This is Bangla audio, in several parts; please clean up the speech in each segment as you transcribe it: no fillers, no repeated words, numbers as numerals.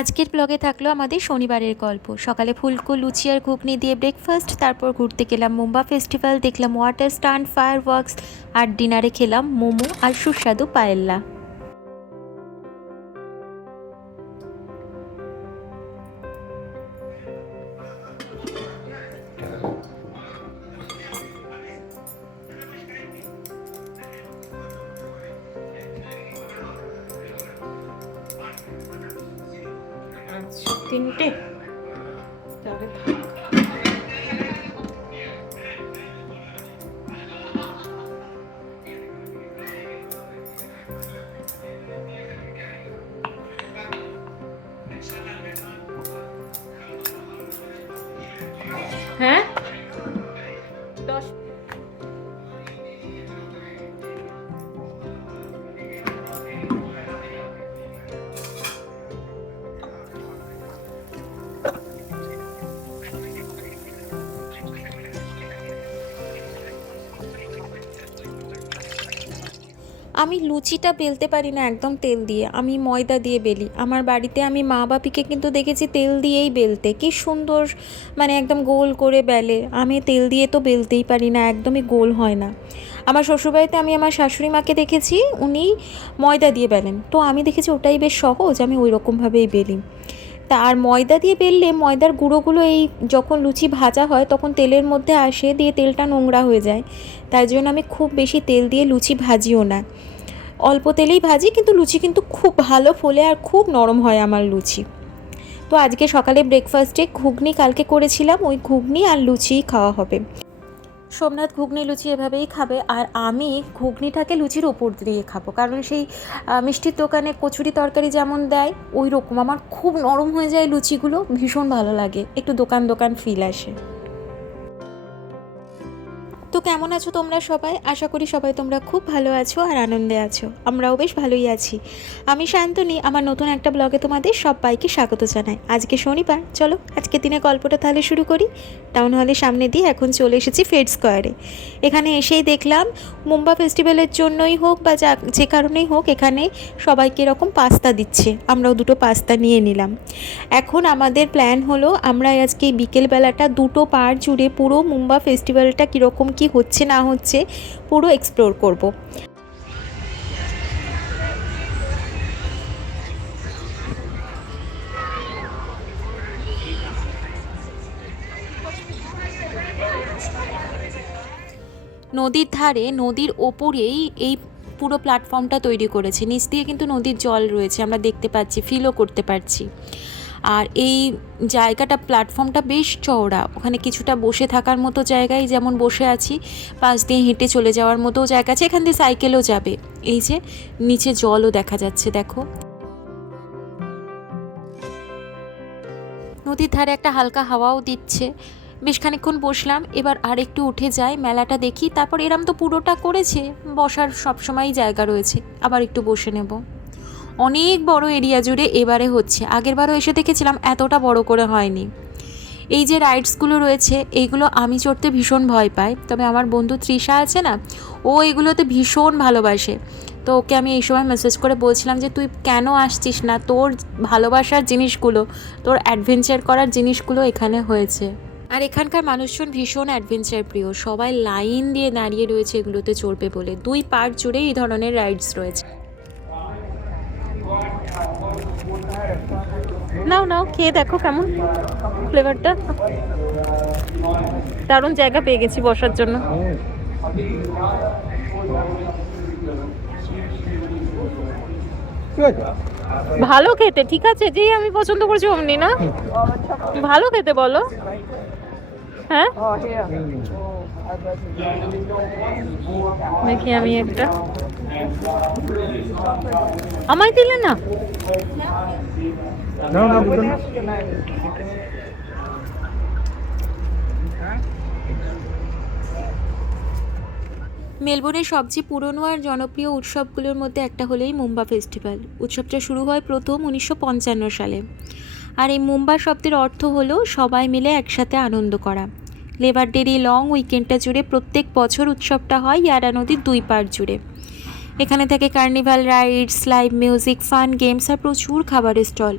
আজকের ব্লগে থাকলো আমাদের শনিবারের গল্প। সকালে ফুলকো লুচি আর ঘুগনি দিয়ে ব্রেকফাস্ট, তারপর ঘুরতে গেলাম মুম্বা ফেস্টিভ্যাল, দেখলাম ওয়াটার স্টান্ট, ফায়ার ওয়ার্কস, আর ডিনারে খেলাম মোমো আর সুস্বাদু পায়েল্লা। তিনটে তাহলে হ্যাঁ 10। আমি লুচিটা বেলতে পারি না একদম তেল দিয়ে, আমি ময়দা দিয়ে বেলি। আমার বাড়িতে আমি মা বাপিকে কিন্তু দেখেছি তেল দিয়েই বেলতে, কি সুন্দর মানে একদম গোল করে বেলে। আমি তেল দিয়ে তো বেলতেই পারি না, একদমই গোল হয় না। আমার শ্বশুরবাড়িতে আমি আমার শাশুড়ি মাকে দেখেছি, উনি ময়দা দিয়ে বেলেন, তো আমি দেখেছি ওটাই বেশ সহজ, আমি ওই রকমভাবেই বেলি। তা আর ময়দা দিয়ে বেললে ময়দার গুঁড়োগুলো এই যখন লুচি ভাজা হয় তখন তেলের মধ্যে আসে, দিয়ে তেলটা নোংরা হয়ে যায়। তাই জন্য আমি খুব বেশি তেল দিয়ে লুচি ভাজিও না, অল্প তেলেই ভাজি, কিন্তু লুচি কিন্তু খুব ভালো ফোলে আর খুব নরম হয় আমার লুচি। তো আজকে সকালে ব্রেকফাস্টে ঘুগনি কালকে করেছিলাম, ওই ঘুগনি আর লুচিই খাওয়া হবে। সোমনাথ ঘুগনি লুচি এভাবেই খাবে, আর আমি ঘুগনিটাকে লুচির ওপর দিয়ে খাবো, কারণ সেই মিষ্টির দোকানে কচুরি তরকারি যেমন দেয় ওই রকম আমার খুব নরম হয়ে যায় লুচিগুলো, ভীষণ ভালো লাগে, একটু দোকান দোকান ফিল আসে। তো কেমন আছো তোমরা সবাই? আশা করি সবাই তোমরা খুব ভালো আছো আর আনন্দে আছো, আমরাও বেশ ভালোই আছি। আমি শান্তনী, আমার নতুন একটা ব্লগে তোমাদের সবাইকে স্বাগত জানাই। আজকে শনিবার, চলো আজকে দিনে গল্পটা তাহলে শুরু করি। টাউন হলের সামনে দিয়ে এখন চলে এসেছি ফেড স্কোয়ারে। এখানে এসেই দেখলাম মুম্বা ফেস্টিভ্যালের জন্যই হোক বা যে কারণেই হোক, এখানে সবাইকে এরকম পাস্তা দিচ্ছে, আমরাও দুটো পাস্তা নিয়ে নিলাম। এখন আমাদের প্ল্যান হলো আমরা আজকে বিকেলবেলাটা দুটো পাড় জুড়ে পুরো মুম্বা ফেস্টিভ্যালটা কীরকম কি হচ্ছে না হচ্ছে পুরো এক্সপ্লোর করব। নদীর ধারে, নদীর ওপরেই এই পুরো প্ল্যাটফর্মটা তৈরি করেছে, নিচ দিয়ে কিন্তু নদীর জল রয়েছে, আমরা দেখতে পাচ্ছি, ফিলও করতে পারছি। আর এই জায়গাটা, প্ল্যাটফর্মটা বেশ চওড়া, ওখানে কিছুটা বসে থাকার মতো জায়গায় যেমন বসে আছি, পাশ দিয়ে হেঁটে চলে যাওয়ার মতো জায়গা আছে, এখান দিয়ে সাইকেলও যাবে। এই যে নিচে জলও দেখা যাচ্ছে, দেখো নদীর ধারে একটা হালকা হাওয়াও দিচ্ছে। বেশ খানিকক্ষণ বসলাম, এবার আর একটু উঠে যাই, মেলাটা দেখি, তারপর এরম তো পুরোটা করেছে, বসার সবসময়ই জায়গা রয়েছে, আবার একটু বসে নেব। অনেক বড় এরিয়া জুড়ে এবারে হচ্ছে, আগেরবারও এসে দেখেছিলাম এতটা বড় করে হয়নি। এই যে রাইডসগুলো রয়েছে এইগুলো আমি চড়তে ভীষণ ভয় পাই, তবে আমার বন্ধু তৃষা আছে না, ও এগুলোতে ভীষণ ভালোবাসে। তো ওকে আমি এই সময় মেসেজ করে বলছিলাম যে তুই কেন আসছিস না, তোর ভালোবাসার জিনিসগুলো, তোর অ্যাডভেঞ্চার করার জিনিসগুলো এখানে হয়েছে। আর এখানকার মানুষজন ভীষণ অ্যাডভেঞ্চার প্রিয়, সবাই লাইন দিয়ে দাঁড়িয়ে রয়েছে এগুলোতে চড়বে বলে। দুই পার্ট জুড়ে এই ধরনের রাইডস রয়েছে। নাও নাও, খেয়ে দেখো কেমন ফ্লেভারটা। দারুণ জায়গা পেয়ে গেছি বসার জন্য। ভালো খেতে, ঠিক আছে, যেই আমি পছন্দ করছি অমনি না, ভালো খেতে বলো। হ্যাঁ দেখি আমি একটা, আমায় দিলে না? মেলবোর্নের সবচেয়ে পুরনো আর জনপ্রিয় উৎসবগুলোর মধ্যে একটা হলেই মুম্বা ফেস্টিভ্যাল। উৎসবটা শুরু হয় প্রথম 1955 সালে, আর এই মুম্বা শব্দের অর্থ হলো সবাই মিলে একসাথে আনন্দ করা। লেবার ডের এই লং উইকেন্ডটা জুড়ে প্রত্যেক বছর উৎসবটা হয় ইয়ারা নদীর দুই পাড় জুড়ে। এখানে থাকে carnival rides, live music, fun games আর প্রচুর খাবারের স্টল।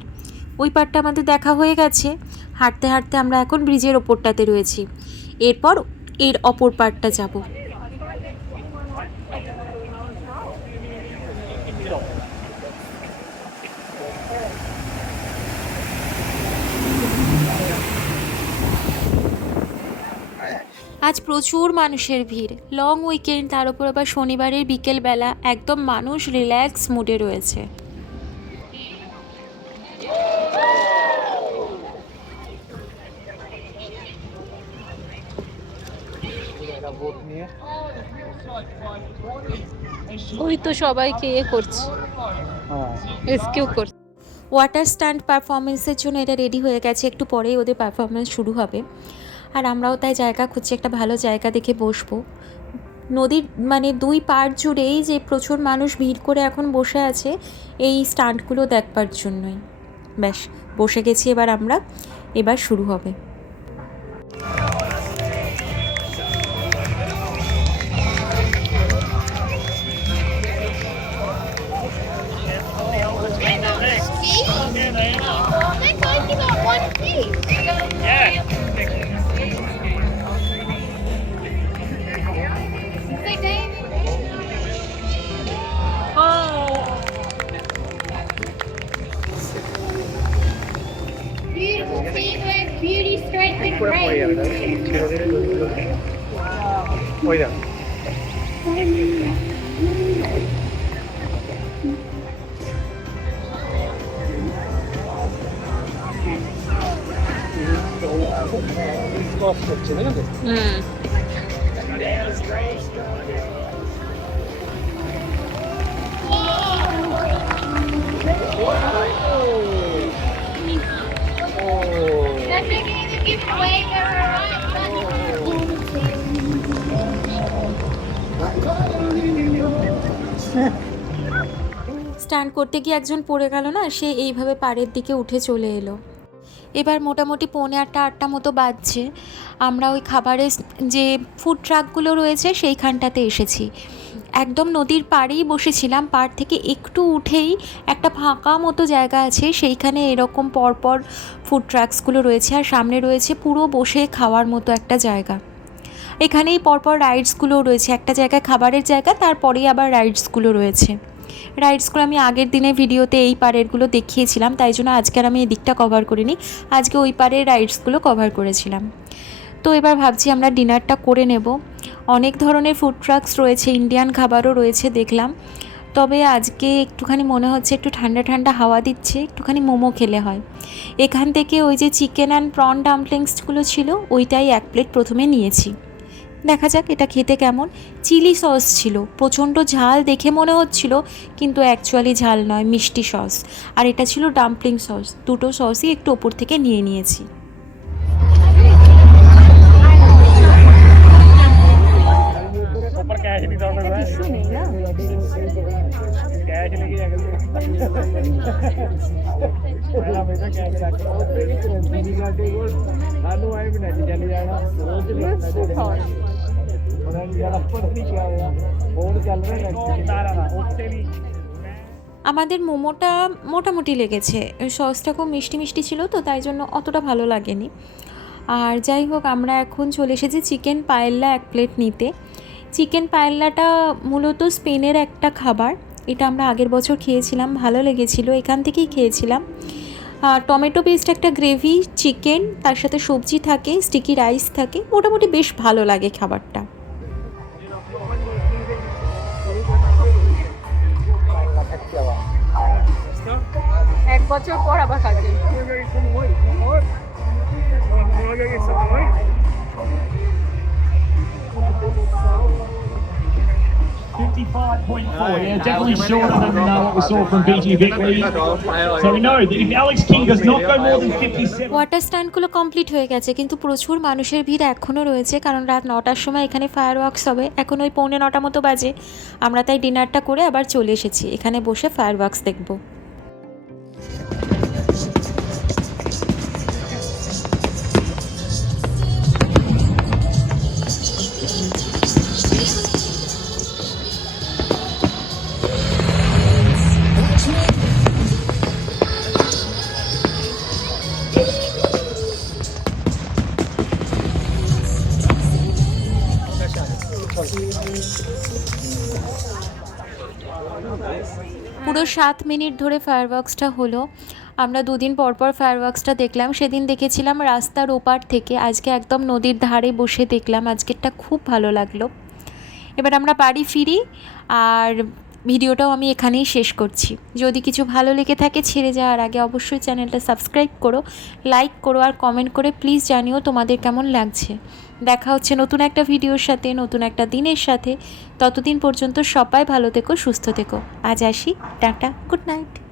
ওই পারটা আমাদের দেখা হয়ে গেছে। হাঁটতে হাঁটতে আমরা এখন ব্রিজের ওপরটাতে রয়েছি, এরপর এর অপর পারটা যাব। আজ প্রচুর মানুষের ভিড়, লং উইকেন্ড, তার উপর আবার শনিবারের বিকেলবেলা, একদম মানুষ রিল্যাক্স মুডে রয়েছে। ওই তো সবাইকে করছে, রেস্কিউ করছে। ওয়াটার স্টান্ট পারফরমেন্সের জন্য এটা রেডি হয়ে গেছে, একটু পরেই ওদের পারফরমেন্স শুরু হবে। আর আমরাও তাই জায়গা খুঁজছি, একটা ভালো জায়গা দেখে বসবো। নদীর মানে দুই পাড় জুড়েই যে প্রচুর মানুষ ভিড় করে এখন বসে আছে এই স্টান্টগুলো দেখবার জন্যই। ব্যাস, বসে গেছি এবার আমরা, এবার শুরু হবে। স্টান্ট করতে গিয়ে একজন পড়ে গেল না, সে এইভাবে পাড়ের দিকে উঠে চলে এলো। এবার মোটামুটি 7:45-8টা মতো বাজছে। আমরা ওই খাবারের যে ফুড ট্রাকগুলো রয়েছে সেইখানটাতে এসেছি। একদম নদীর পাড়েই বসেছিলাম, পাড় থেকে একটু উঠেই একটা ফাঁকা মতো জায়গা আছে, সেইখানে এরকম পরপর ফুড ট্রাকসগুলো রয়েছে, আর সামনে রয়েছে পুরো বসে খাওয়ার মতো একটা জায়গা। এখানেই পরপর রাইডসগুলোও রয়েছে, একটা জায়গায় খাবারের জায়গা, তারপরেই আবার রাইডসগুলো রয়েছে। রাইডসগুলো আমি আগের দিনে ভিডিওতে এই পাড়েরগুলো দেখিয়েছিলাম, তাই জন্য আজকে আর আমি এই দিকটা কভার করিনি, আজকে ওই পাড়ের রাইডসগুলো কভার করেছিলাম। তো এবার ভাবছি আমরা ডিনারটা করে নেব। অনেক ধরনের ফুড ট্রাকস রয়েছে, ইন্ডিয়ান খাবারও রয়েছে দেখলাম, তবে আজকে একটুখানি মনে হচ্ছে একটু ঠান্ডা ঠান্ডা হাওয়া দিচ্ছে, একটুখানি মোমো খেলে হয়। এখান থেকে ওই যে চিকেন অ্যান্ড প্রন ডাম্পলিংসগুলো ছিল ওইটাই 1 প্লেট প্রথমে নিয়েছি, দেখা যাক এটা খেতে কেমন। চিলি সস ছিল, প্রচণ্ড ঝাল দেখে মনে হচ্ছিল, কিন্তু অ্যাকচুয়ালি ঝাল নয়, মিষ্টি সস। আর এটা ছিল ডাম্পলিং সস, দুটো সসই একটু ওপর থেকে নিয়ে নিয়েছি। আমাদের মোমোটা মোটামুটি লেগেছে, সসটা খুব মিষ্টি মিষ্টি ছিল তো তাই জন্য অতটা ভালো লাগেনি। আর যাই হোক, আমরা এখন চলে এসেছি চিকেন পায়েল্লা 1 প্লেট নিতে। চিকেন পায়েল্লাটা মূলত স্পেনের একটা খাবার, এটা আমরা আগের বছর খেয়েছিলাম, ভালো লেগেছিল, এখান থেকেই খেয়েছিলাম। টমেটো পেস্ট একটা গ্রেভি, চিকেন, তার সাথে সবজি থাকে, স্টিকি রাইস থাকে, মোটামুটি বেশ ভালো লাগে খাবারটা। এক বছর পর আবার খাচ্ছি। Yeah, definitely shorter than what we saw from BG Vickery. So we know that if Alex King does not go more than 57. Water স্টান্টগুলো কমপ্লিট হয়ে গেছে, কিন্তু প্রচুর মানুষের ভিড় এখনও রয়েছে, কারণ রাত 9টার সময় এখানে ফায়ার ওয়ার্কস হবে, এখন ওই 9:45 মতো বাজে। আমরা তাই ডিনারটা করে আবার চলে এসেছি, এখানে বসে ফায়ার ওয়ার্কস দেখব। পুরো 7 মিনিট ধরে ফায়ারওয়ার্কসটা হলো। আমরা দুদিন পর পর ফায়ারওয়ার্কসটা দেখলাম। সেদিন দেখেছিলাম রাস্তার ওপার থেকে, আজকে একদম নদীর ধারে বসে দেখলাম। আজকেরটা খুব ভালো লাগলো। এবার আমরা বাড়ি ফিরি, আর ভিডিওটাও আমি এখানেই শেষ করছি। যদি কিছু ভালো লেগে থাকে ছেড়ে যাওয়ার আগে অবশ্যই চ্যানেলটা সাবস্ক্রাইব করো, লাইক করো, আর কমেন্ট করে প্লিজ জানিও তোমাদের কেমন লাগছে। দেখা হচ্ছে নতুন একটা ভিডিওর সাথে, নতুন একটা দিনের সাথে। ততদিন পর্যন্ত সবাই ভালো থেকো, সুস্থ থেকো। আজ আসি, টাটা, গুড নাইট।